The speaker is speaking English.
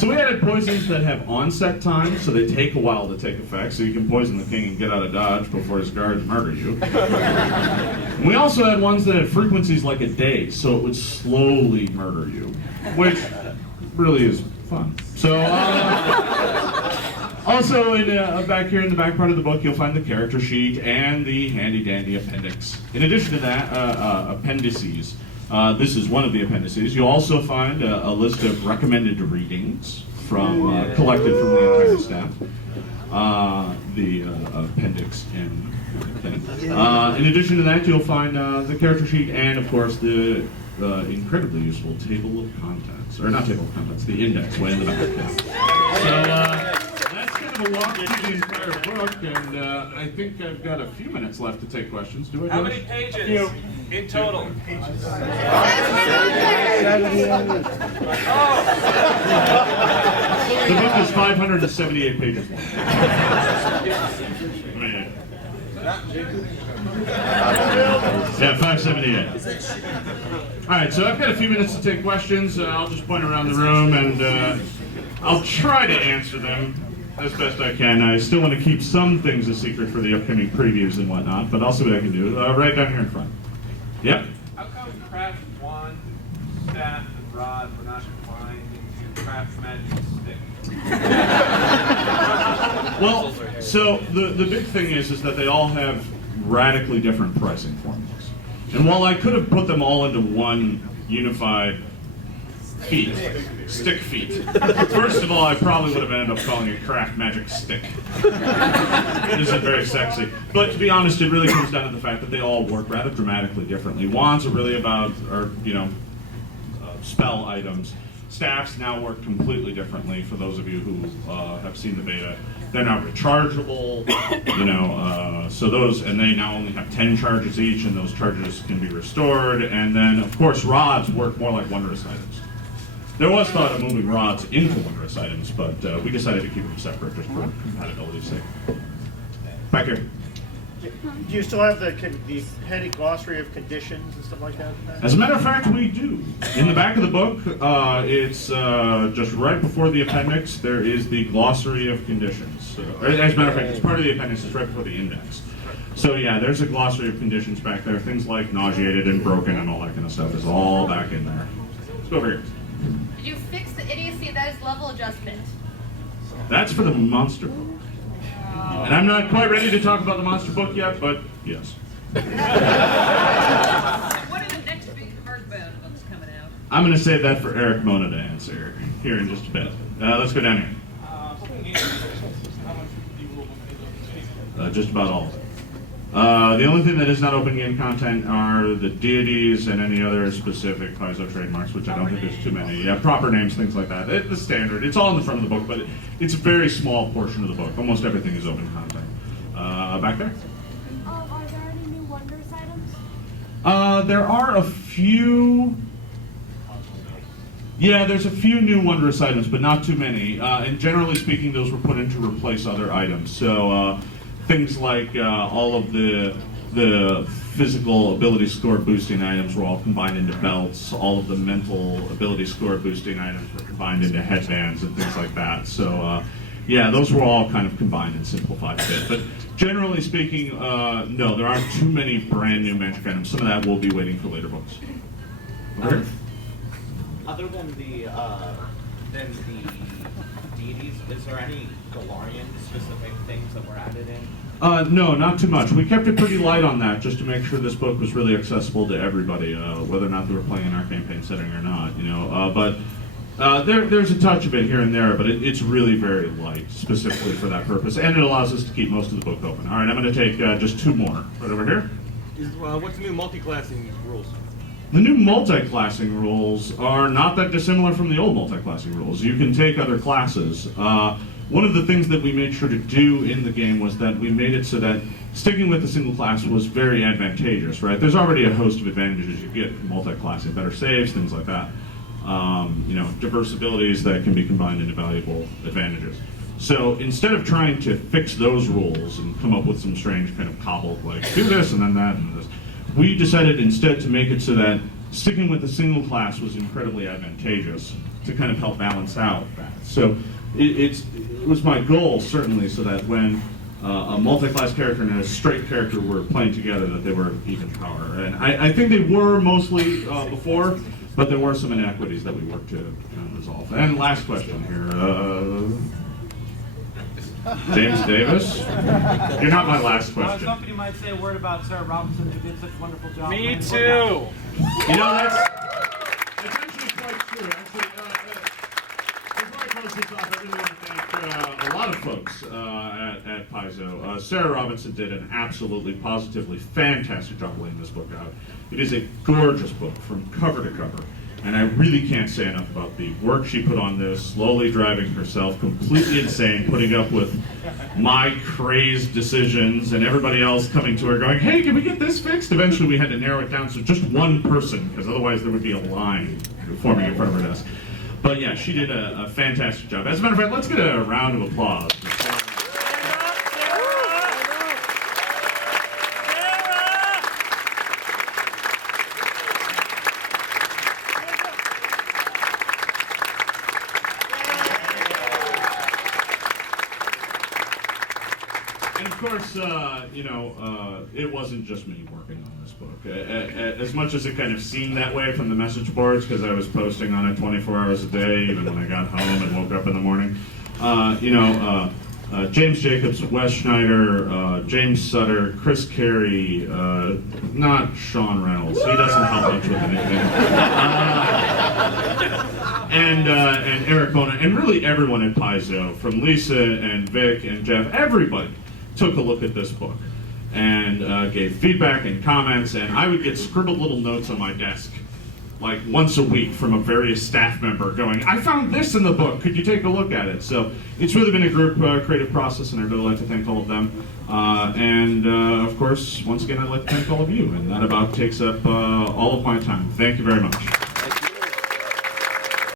So we added poisons that have onset time, so they take a while to take effect, so you can poison the king and get out of dodge before his guards murder you. And we also had ones that had frequencies like a day, so it would slowly murder you, which really is fun. So, also, back here in the back part of the book, you'll find the character sheet and the handy-dandy appendix. In addition to that, appendices. This is one of the appendices. You'll also find a list of recommended readings from collected from the entire staff. The appendix and thing. In addition to that, you'll find the character sheet and, of course, the incredibly useful table of contents. Or not table of contents, the index way in the back. So that's kind of a walk through the entire book, and I think I've got a few minutes left to take questions. Do I? How many pages in total? The book is 578 pages long. Yeah, 578. All right, so I've got a few minutes to take questions. I'll just point around the room, and I'll try to answer them as best I can. I still want to keep some things a secret for the upcoming previews and whatnot, but I'll see what I can do. Right down here in front. Yep. How come craft wand, staff, and rod were not combined into craft magic stick? Well, so the big thing is that they all have radically different pricing formulas. And while I could have put them all into one unified stick feat, first of all, I probably would have ended up calling it craft magic stick. It isn't very sexy. But to be honest, it really comes down to the fact that they all work rather dramatically differently. Wands are really about, spell items. Staffs now work completely differently for those of you who have seen the beta. They're now rechargeable, so those, and they now only have 10 charges each, and those charges can be restored. And then, of course, rods work more like wondrous items. There was thought of moving rods into wondrous items, but we decided to keep them separate just for compatibility's sake. Back here. Do you still have the handy glossary of conditions and stuff like that? As a matter of fact, we do. In the back of the book, it's just right before the appendix, there is the glossary of conditions. As a matter of fact, it's part of the appendix, it's right before the index. So yeah, there's a glossary of conditions back there. Things like nauseated and broken and all that kind of stuff is all back in there. Let's go over here. Did you fix the idiocy that is level adjustment? That's for the monster book. And I'm not quite ready to talk about the monster book yet, but yes. When are the next big hardbound books coming out? I'm going to save that for Eric Mona to answer here in just a bit. Let's go down here. Just about all of it. The only thing that is not open game content are the deities and any other specific Paizo trademarks, which I don't think there's too many. Yeah, proper names, things like that. The standard. It's all in the front of the book, but it's a very small portion of the book. Almost everything is open content. Back there? Are there any new wondrous items? There are a few. Yeah, there's a few new wondrous items, but not too many. And generally speaking, those were put in to replace other items. So things like all of the physical ability score boosting items were all combined into belts. All of the mental ability score boosting items were combined into headbands and things like that. So yeah, those were all kind of combined and simplified a bit. But generally speaking, no, there aren't too many brand new magic items. Some of that will be waiting for later books. Over here. Other than the deities, is there any Galarian specific things that were added in? No, not too much. We kept it pretty light on that just to make sure this book was really accessible to everybody, whether or not they were playing in our campaign setting or not. But there's a touch of it here and there, but it's really very light, specifically for that purpose, and it allows us to keep most of the book open. All right, I'm going to take just two more. Right over here. What's the new multi-classing rules? The new multi-classing rules are not that dissimilar from the old multi-classing rules. You can take other classes. One of the things that we made sure to do in the game was that we made it so that sticking with a single class was very advantageous, right? There's already a host of advantages you get from multi-classing, better saves, things like that. Diverse abilities that can be combined into valuable advantages. So instead of trying to fix those rules and come up with some strange kind of cobble, like do this and then that and this, we decided instead to make it so that sticking with a single class was incredibly advantageous. to kind of help balance out that. So it was my goal, certainly, so that when a multi-class character and a straight character were playing together, that they were even power. And I think they were mostly before, but there were some inequities that we worked to resolve. And last question here. James Davis? You're not my last I was question. hoping you might say a word about Sarah Robinson, who did such a wonderful job. Me playing the too. book. You know, that's actually quite true. Actually, before I close this off, I really want to thank a lot of folks at Paizo. Sarah Robinson did an absolutely, positively fantastic job laying this book out. It is a gorgeous book from cover to cover. And I really can't say enough about the work she put on this, slowly driving herself completely insane, putting up with my crazed decisions and everybody else coming to her going, hey, can we get this fixed? Eventually we had to narrow it down to just one person, because otherwise there would be a line forming in front of her desk. But yeah, she did a fantastic job. As a matter of fact, let's get a round of applause. And of course, it wasn't just me working on this book. As much as it kind of seemed that way from the message boards, because I was posting on it 24 hours a day, even when I got home and woke up in the morning. James Jacobs, Wes Schneider, James Sutter, Chris Carey, not Sean Reynolds. He doesn't help much with anything. And Eric Bona, and really everyone at Paizo, from Lisa and Vic and Jeff, everybody took a look at this book and gave feedback and comments, and I would get scribbled little notes on my desk like once a week from a various staff member going, I found this in the book, could you take a look at it? So it's really been a group creative process, and I'd really like to thank all of them. Of course, once again, I'd like to thank all of you, and that about takes up all of my time. Thank you very much.